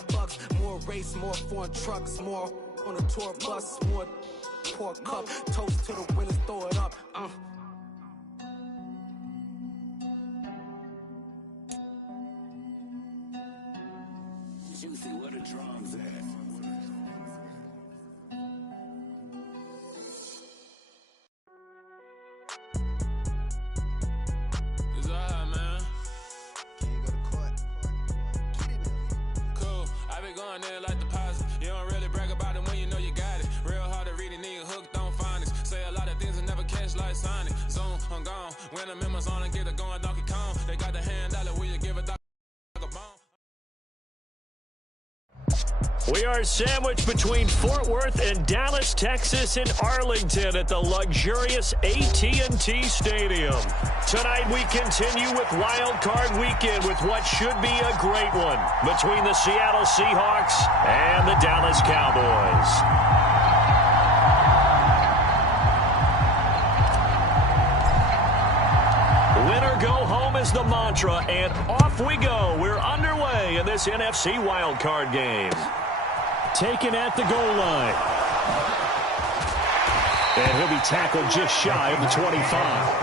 more bucks, more race, more foreign trucks, more on a tour bus, more pour cup, toast to the winners, throw it up. Juicy, where the drums at? It's alright, man. Can you go to court? Get in there. Cool. I been going there like deposit. You don't really brag about it when you know you got it. Real hard to read a nigga hooked on phonics. Say a lot of things and never catch like Sonic. Zone, I'm gone. When I'm in my zone and get it going Donkey Kong. They got the hand dollar, will you give a dog a bone? We are sandwiched between Fort Worth and Dallas, Texas, and Arlington at the luxurious AT&T Stadium. Tonight we continue with Wild Card Weekend with what should be a great one between the Seattle Seahawks and the Dallas Cowboys. Win or go home is the mantra, and off we go. We're underway in this NFC Wild Card game. Taken at the goal line. And he'll be tackled just shy of the 25.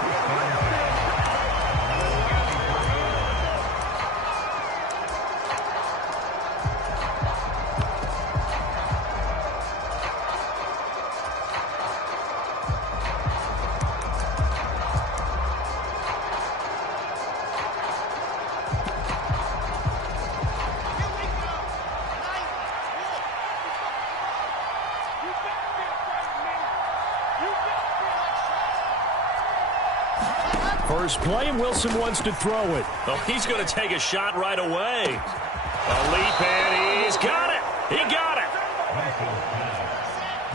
First play, and Wilson wants to throw it. Oh, he's going to take a shot right away. A leap, and he's got it. He got it.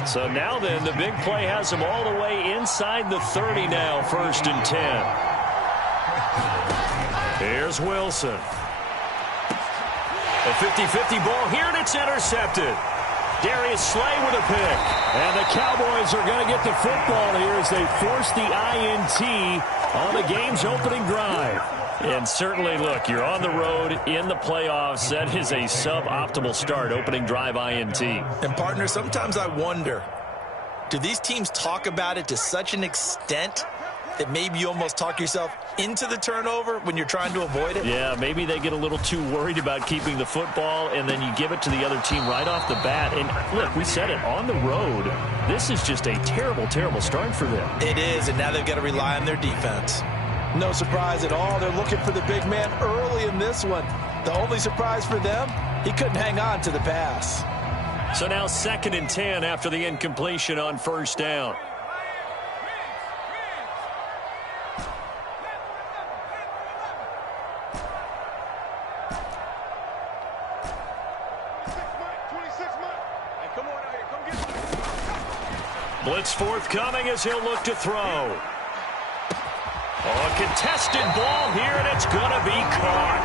So now then, the big play has him all the way inside the 30 now, 1st and 10. Here's Wilson. A 50-50 ball here, and it's intercepted. Darius Slay with a pick. And the Cowboys are going to get the football here as they force the INT on the game's opening drive. And certainly, look, you're on the road in the playoffs. That is a suboptimal start, opening drive INT. And, partner, sometimes I wonder, do these teams talk about it to such an extent that maybe you almost talk yourself into the turnover when you're trying to avoid it? Yeah, maybe they get a little too worried about keeping the football, and then you give it to the other team right off the bat. And, look, we said it, on the road, this is just a terrible, terrible start for them. It is, and now they've got to rely on their defense. No surprise at all. They're looking for the big man early in this one. The only surprise for them, he couldn't hang on to the pass. So now 2nd and 10 after the incompletion on 1st down. Blitz forthcoming as he'll look to throw. Oh, a contested ball here, and it's going to be caught.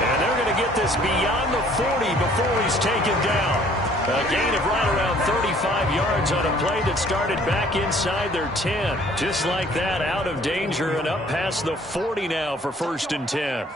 And they're going to get this beyond the 40 before he's taken down. A gain of right around 35 yards on a play that started back inside their 10. Just like that, out of danger and up past the 40 now for 1st and 10.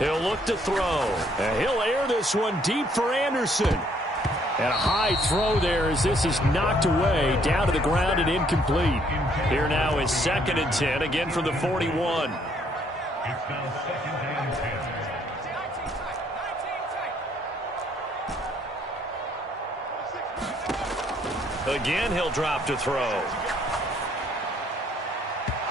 He'll look to throw. And he'll air this one deep for Anderson. And a high throw there as this is knocked away, down to the ground and incomplete. Here now is 2nd and 10, again from the 41. Again, he'll drop to throw.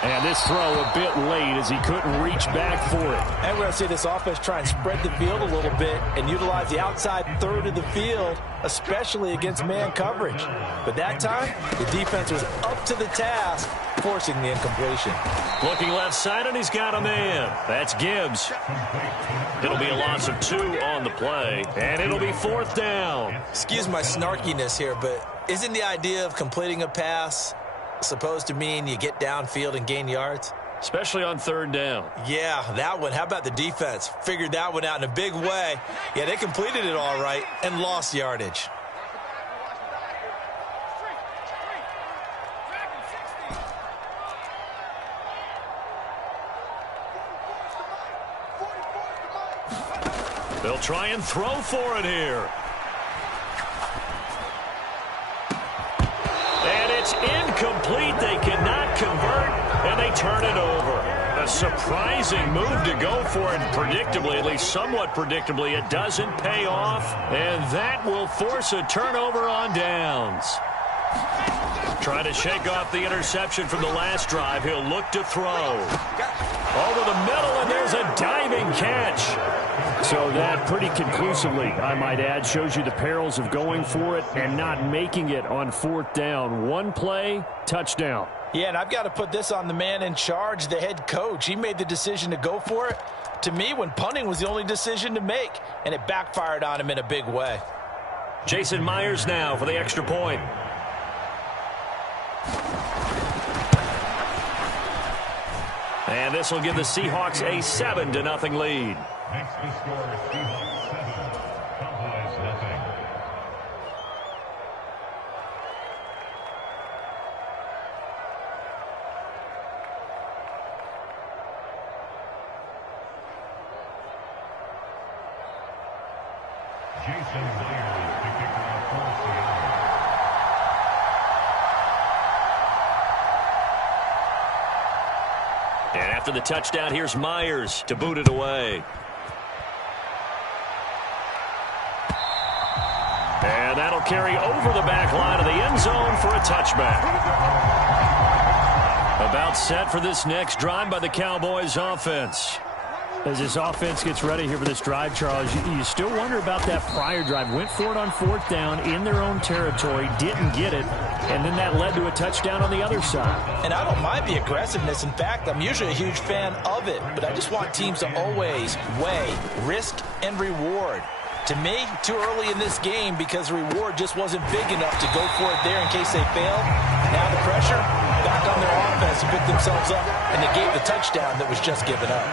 And this throw a bit late as he couldn't reach back for it. And we're going to see this offense try and spread the field a little bit and utilize the outside third of the field, especially against man coverage. But that time, the defense was up to the task, forcing the incompletion. Looking left side, and he's got a man. That's Gibbs. It'll be a loss of 2 on the play, and it'll be 4th down. Excuse my snarkiness here, but isn't the idea of completing a pass supposed to mean you get downfield and gain yards? Especially on 3rd down. Yeah, that one. How about the defense? Figured that one out in a big way. Yeah, they completed it all right and lost yardage. They'll try and throw for it here. And it's incomplete. They cannot convert, and they turn it over. A surprising move to go for it, predictably, at least somewhat predictably, it doesn't pay off, and that will force a turnover on downs. Trying to shake off the interception from the last drive. He'll look to throw. Over the middle, and there's a diving catch. So that pretty conclusively, I might add, shows you the perils of going for it and not making it on fourth down. One play, touchdown. Yeah, and I've got to put this on the man in charge, the head coach. He made the decision to go for it. To me, when punting was the only decision to make, and it backfired on him in a big way. Jason Myers now for the extra point. And this will give the Seahawks a 7-0 lead. Next to score, Seahawks 7, Cowboys nothing. Jason Myers, the kicker for Seattle. And after the touchdown, here's Myers to boot it away. And that'll carry over the back line of the end zone for a touchback. About set for this next drive by the Cowboys offense. As this offense gets ready here for this drive, Charles, you still wonder about that prior drive. Went for it on fourth down in their own territory, didn't get it, and then that led to a touchdown on the other side. And I don't mind the aggressiveness. In fact, I'm usually a huge fan of it, but I just want teams to always weigh risk and reward. To me, too early in this game because the reward just wasn't big enough to go for it there in case they failed. Now the pressure back on their offense to pick themselves up, and they gave the touchdown that was just given up.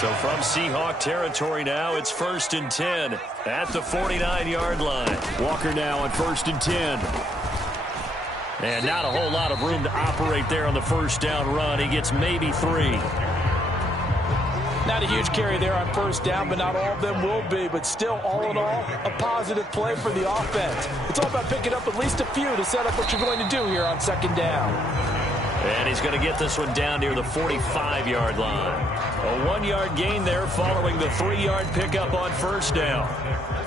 So from Seahawk territory now, it's 1st and 10 at the 49-yard line. Walker now on 1st and 10. And not a whole lot of room to operate there on the first down run. He gets maybe 3. Not a huge carry there on first down, but not all of them will be. But still, all in all, a positive play for the offense. It's all about picking up at least a few to set up what you're going to do here on second down. And he's going to get this one down near the 45-yard line. A 1-yard gain there following the 3-yard pickup on first down.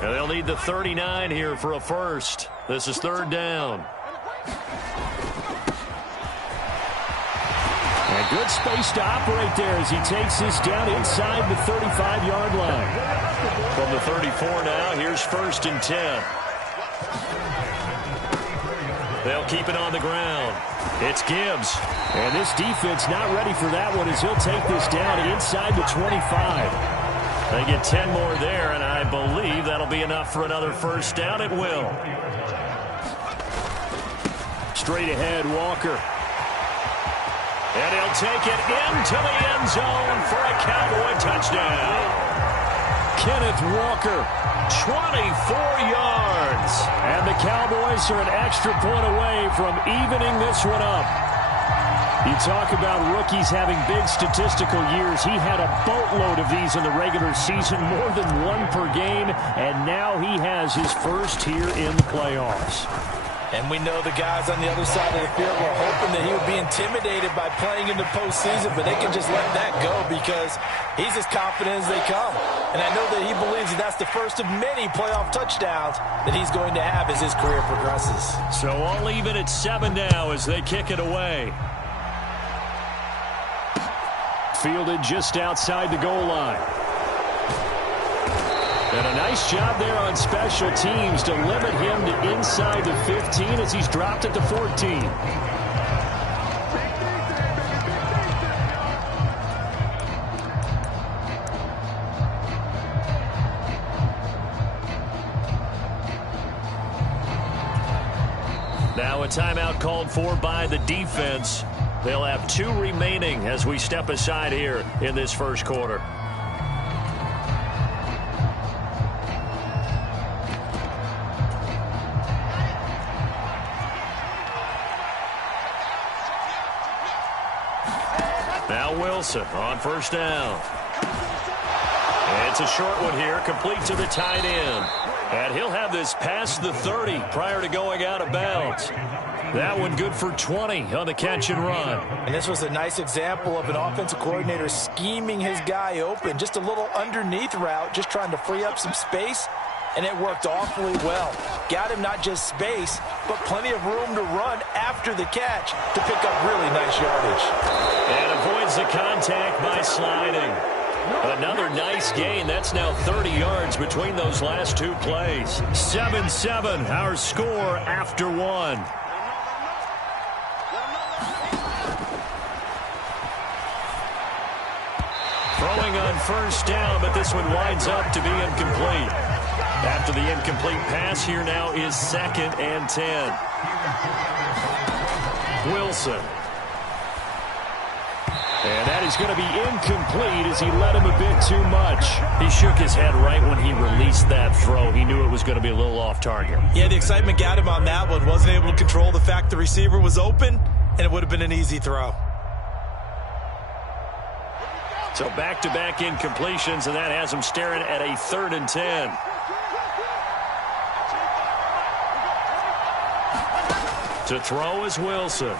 And they'll need the 39 here for a first. This is 3rd down. And good space to operate there as he takes this down inside the 35-yard line. From the 34 now, here's 1st and 10. They'll keep it on the ground. It's Gibbs. And this defense not ready for that one as he'll take this down inside the 25. They get 10 more there, and I believe that'll be enough for another first down. It will. Straight ahead, Walker. And he'll take it into the end zone for a Cowboy touchdown. Kenneth Walker, 24 yards. And the Cowboys are an extra point away from evening this one up. You talk about rookies having big statistical years. He had a boatload of these in the regular season, more than one per game, and now he has his first here in the playoffs. And we know the guys on the other side of the field were hoping that he would be intimidated by playing in the postseason, but they can just let that go because he's as confident as they come. And I know that he believes that that's the first of many playoff touchdowns that he's going to have as his career progresses. So all even at 7 now as they kick it away. Fielded just outside the goal line. And a nice job there on special teams to limit him to inside the 15 as he's dropped at the 14. Now a timeout called for by the defense. They'll have 2 remaining as we step aside here in this first quarter. Now Wilson on first down. It's a short one here, complete to the tight end. And he'll have this past the 30 prior to going out of bounds. That one good for 20 on the catch and run. And this was a nice example of an offensive coordinator scheming his guy open. Just a little underneath route, just trying to free up some space, and it worked awfully well. Got him not just space, but plenty of room to run after the catch to pick up really nice yardage. And avoids the contact by sliding. Another nice gain. That's now 30 yards between those last two plays. 7-7, our score after one. Throwing on first down, but this one winds up to be incomplete. After the incomplete pass, here now is 2nd and 10. Wilson. And that is going to be incomplete as he led him a bit too much. He shook his head right when he released that throw. He knew it was going to be a little off target. Yeah, the excitement got him on that one. Wasn't able to control the fact the receiver was open, and it would have been an easy throw. So back-to-back incompletions, and that has him staring at a 3rd and 10. To throw is Wilson.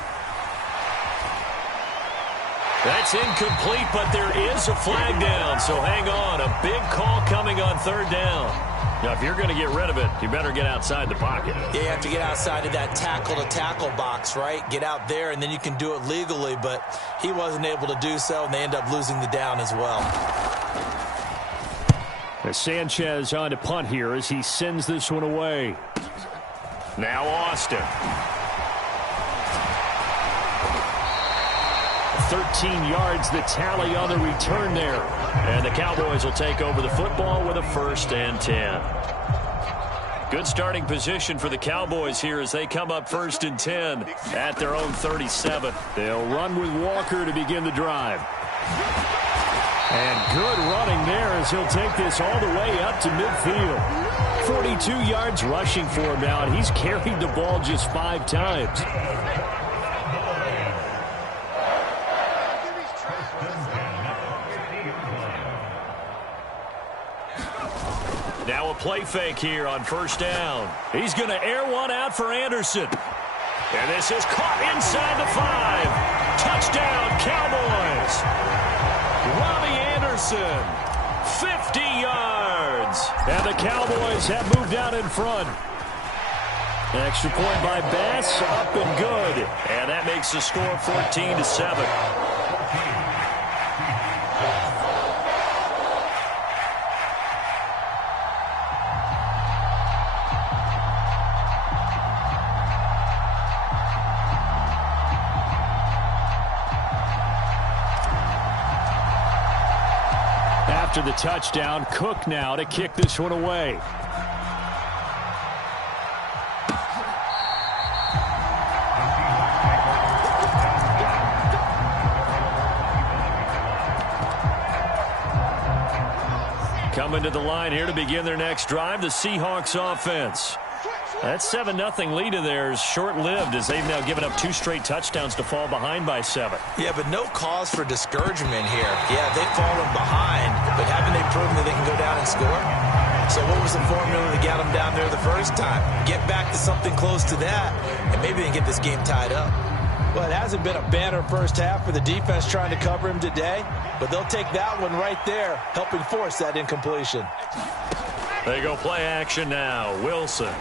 That's incomplete, but there is a flag down, so hang on. A big call coming on 3rd down. Now, if you're going to get rid of it, you better get outside the pocket. Yeah, you have to get outside of that tackle-to-tackle box, right? Get out there, and then you can do it legally, but he wasn't able to do so, and they end up losing the down as well. As Sanchez on to punt here as he sends this one away. Now Austin. 13 yards the tally on the return there. And the Cowboys will take over the football with a 1st and 10. Good starting position for the Cowboys here as they come up 1st and 10 at their own 37. They'll run with Walker to begin the drive. And good running there as he'll take this all the way up to midfield. 42 yards rushing for him now, and he's carried the ball just 5 times. Now a play fake here on 1st down. He's going to air one out for Anderson. And this is caught inside the 5. Touchdown, Cowboys. Robbie Anderson, 50 yards. And the Cowboys have moved out in front. An extra point by Bass, up and good. And that makes the score 14-7. After the touchdown, Cook now to kick this one away. Coming to the line here to begin their next drive, the Seahawks offense. That 7-0 lead of theirs short-lived as they've now given up 2 straight touchdowns to fall behind by 7. Yeah, but no cause for discouragement here. Yeah, they've fallen behind, but haven't they proven that they can go down and score? So what was the formula that got them down there the first time? Get back to something close to that, and maybe they can get this game tied up. Well, it hasn't been a banner first half for the defense trying to cover him today, but they'll take that one right there, helping force that incompletion. They go play action now. Wilson.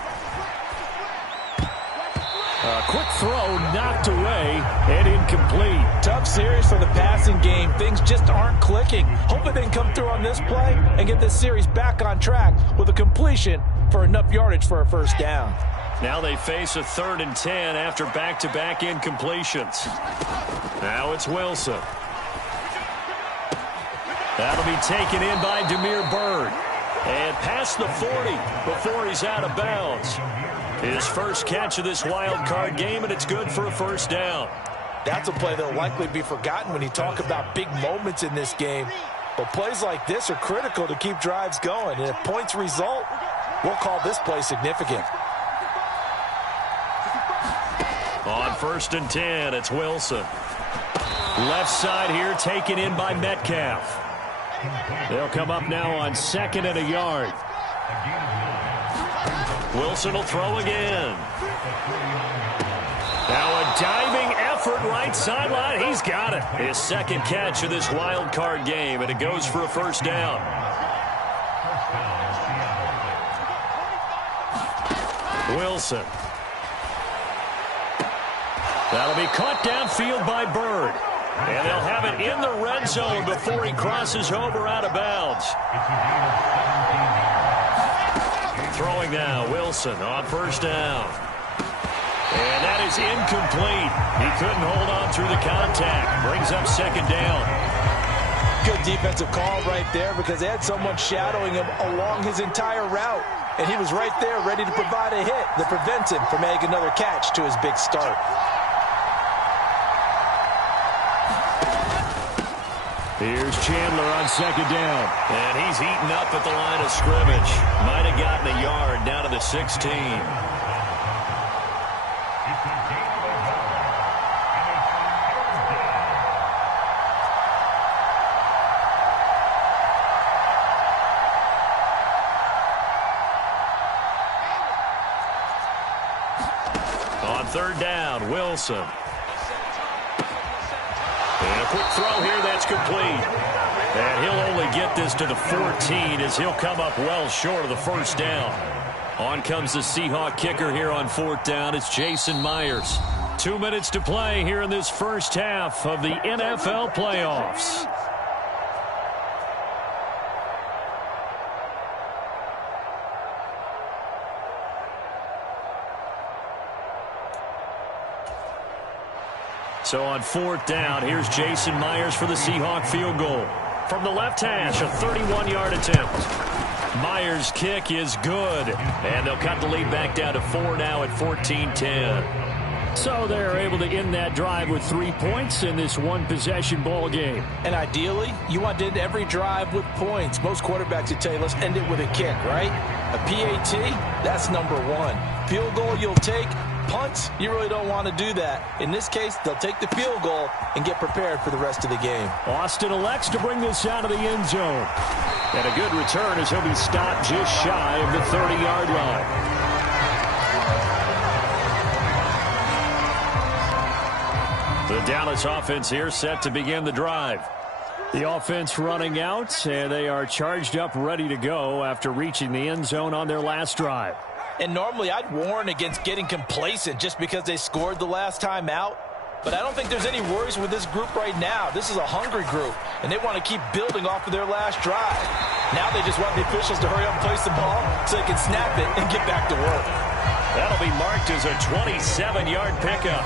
A quick throw knocked away and incomplete. Tough series for the passing game. Things just aren't clicking. Hopefully they can come through on this play and get this series back on track with a completion for enough yardage for a 1st down. Now they face a 3rd and 10 after back-to-back incompletions. Now it's Wilson. That'll be taken in by Damiere Byrd. And past the 40 before he's out of bounds. His first catch of this wild card game, and it's good for a 1st down. That's a play that'll likely be forgotten when you talk about big moments in this game. But plays like this are critical to keep drives going. And if points result, we'll call this play significant. On 1st and 10, it's Wilson. Left side here taken in by Metcalf. They'll come up now on 2nd and a yard. Wilson will throw again. Now a diving effort right sideline. He's got it. His second catch of this wild card game, and it goes for a first down. Wilson. That'll be caught downfield by Bird. And they'll have it in the red zone before he crosses over out of bounds. Throwing now, Wilson on first down. And that is incomplete. He couldn't hold on through the contact. Brings up second down. Good defensive call right there because they had someone shadowing him along his entire route. And he was right there ready to provide a hit that prevents him from making another catch to his big start. Here's Chandler on second down. And he's heating up at the line of scrimmage. Might have gotten a yard down to the 16. On third down, Wilson. And a quick throw here that's complete. And he'll only get this to the 14 as he'll come up well short of the first down. On comes the Seahawk kicker here on fourth down. It's Jason Myers. 2 minutes to play here in this first half of the NFL playoffs. So on fourth down, here's Jason Myers for the Seahawk field goal. From the left hash, a 31-yard attempt. Myers' kick is good. And they'll cut the lead back down to 4 now at 14-10. So they're able to end that drive with 3 points in this one-possession ball game. And ideally, you want to end every drive with points. Most quarterbacks would tell you, let's end it with a kick, right? A PAT, that's number one. Field goal you'll take. Punts, you really don't want to do that. In this case, they'll take the field goal and get prepared for the rest of the game. Austin elects to bring this out of the end zone. And a good return as he'll be stopped just shy of the 30-yard line. The Dallas offense here set to begin the drive. The offense running out, and they are charged up, ready to go after reaching the end zone on their last drive. And normally I'd warn against getting complacent just because they scored the last time out. But I don't think there's any worries with this group right now. This is a hungry group, and they want to keep building off of their last drive. Now they just want the officials to hurry up and place the ball so they can snap it and get back to work. That'll be marked as a 27-yard pickup.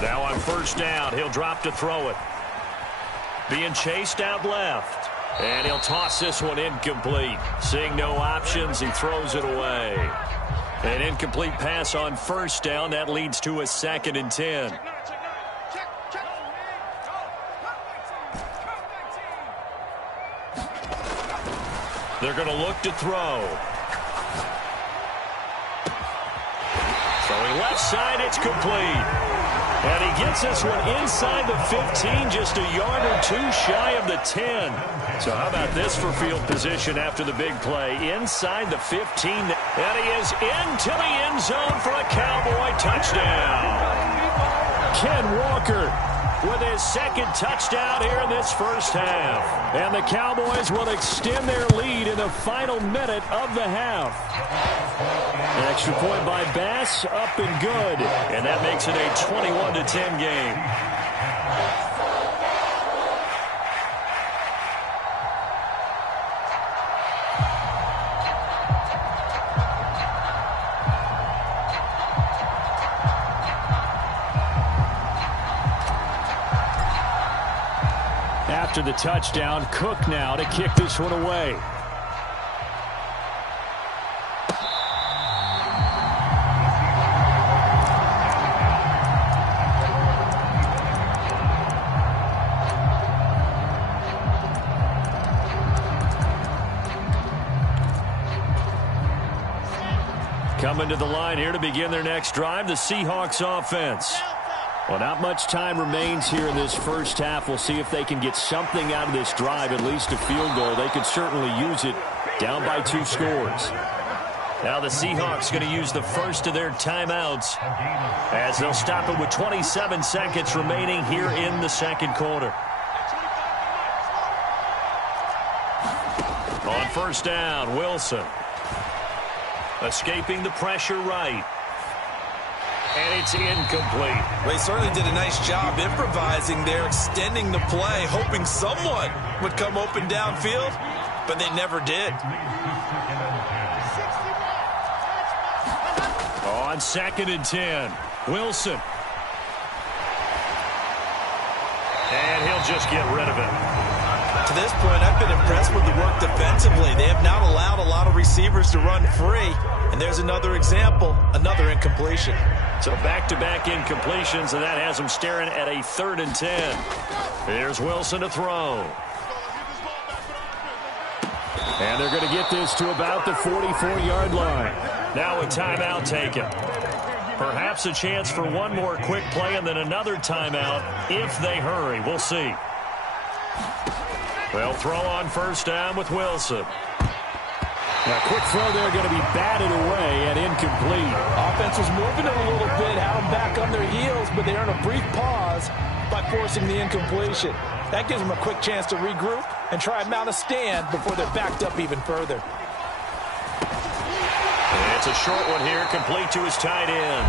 Now on first down, he'll drop to throw it. Being chased out left. And he'll toss this one incomplete. Seeing no options, he throws it away. An incomplete pass on first down. That leads to a 2nd and 10. They're going to look to throw. Throwing left side, it's complete. And he gets this one inside the 15, just a yard or two shy of the 10. So how about this for field position after the big play? Inside the 15, and he is into the end zone for a Cowboy touchdown. Ken Walker with his second touchdown here in this first half. And the Cowboys will extend their lead in the final minute of the half. An extra point by Bass, up and good. And that makes it a 21-10 game. After the touchdown, Cook now to kick this one away. Coming to the line here to begin their next drive, the Seahawks offense. Well, not much time remains here in this first half. We'll see if they can get something out of this drive, at least a field goal. They could certainly use it, down by 2 scores. Now the Seahawks going to use the first of their timeouts as they'll stop it with 27 seconds remaining here in the second quarter. On first down, Wilson. Escaping the pressure right. And it's incomplete. They certainly did a nice job improvising there, extending the play, hoping someone would come open downfield, but they never did. On 2nd and 10, Wilson. And he'll just get rid of it. To this point, I've been impressed with the work defensively. They have not allowed a lot of receivers to run free. And there's another example, another incompletion. So back-to-back incompletions, and that has them staring at a 3rd and 10. Here's Wilson to throw. And they're going to get this to about the 44-yard line. Now a timeout taken. Perhaps a chance for one more quick play and then another timeout if they hurry. We'll see. They'll throw on first down with Wilson. Now, quick throw there going to be batted away and incomplete. Offense was moving it a little bit, had them back on their heels, but they earned a brief pause by forcing the incompletion. That gives them a quick chance to regroup and try and mount a stand before they're backed up even further. And it's a short one here, complete to his tight end.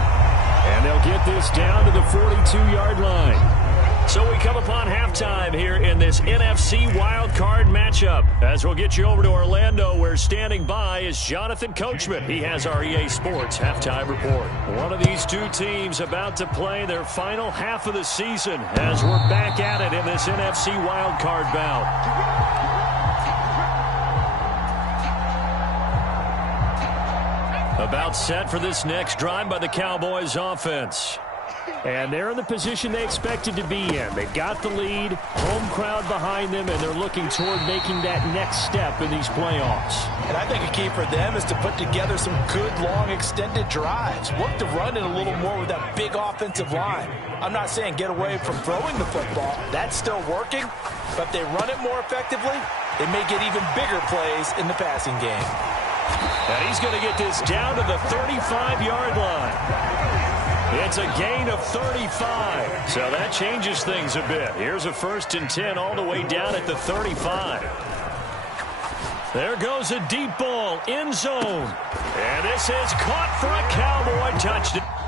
And they'll get this down to the 42-yard line. So we come upon halftime here in this NFC wildcard matchup. As we'll get you over to Orlando, where standing by is Jonathan Coachman. He has our EA Sports halftime report. One of these two teams about to play their final half of the season as we're back at it in this NFC wildcard bout. About set for this next drive by the Cowboys offense. And they're in the position they expected to be in. They've got the lead, home crowd behind them, and they're looking toward making that next step in these playoffs. And I think a key for them is to put together some good, long, extended drives. Work to run it a little more with that big offensive line. I'm not saying get away from throwing the football. That's still working. But if they run it more effectively, they may get even bigger plays in the passing game. And he's going to get this down to the 35-yard line. It's a gain of 35. So that changes things a bit. Here's a 1st and 10 all the way down at the 35. There goes a deep ball, end zone. And this is caught for a Cowboy touchdown.